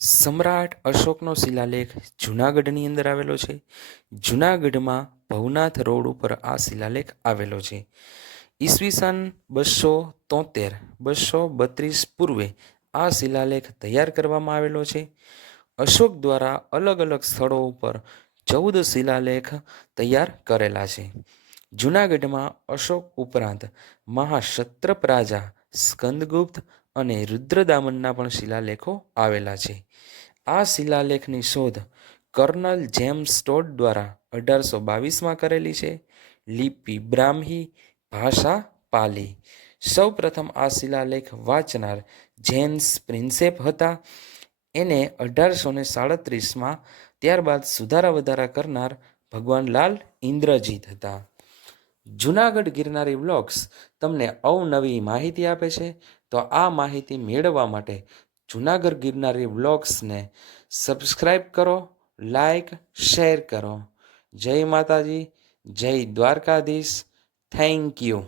સમ્રાટ અશોકનો શિલાલેખ જૂનાગઢની અંદર આવેલો છે. જૂનાગઢમાં ભવનાથ રોડ ઉપર આ શિલાલેખ આવેલો છે. ઈસવીસન બસો તોતેર, બસો બત્રીસ પૂર્વે આ શિલાલેખ તૈયાર કરવામાં આવેલો છે. અશોક દ્વારા અલગ અલગ સ્થળો ઉપર ચૌદ શિલાલેખ તૈયાર કરેલા છે. જૂનાગઢમાં અશોક ઉપરાંત મહાક્ષત્રપ રાજા સ્કંદગુપ્ત અને રુદ્રદામનના પણ શિલાલેખો આવેલા છે. આ શિલાલેખની શોધ કર્નલ જેમ્સ ટોડ દ્વારા અઢારસો બાવીસમાં કરેલી છે. લિપિ બ્રાહ્મી ભાષા પાલી. સૌ પ્રથમ આ શિલાલેખ વાંચનાર જેમ્સ પ્રિન્સેપ હતા. એને અઢારસો ને સાડત્રીસમાં ત્યારબાદ સુધારા વધારા કરનાર ભગવાનલાલ ઇન્દ્રજીત હતા. જુનાગઢ ગિરનારી વ્લોગ્સ તમને અવનવી માહિતી આપે છે. તો આ માહિતી મેળવવા માટે જુનાગઢ ગિરનારી વ્લોગ્સને સબસ્ક્રાઈબ કરો લાઈક શેર કરો. જય માતાજી, જય દ્વારકાધીશ. Thank you.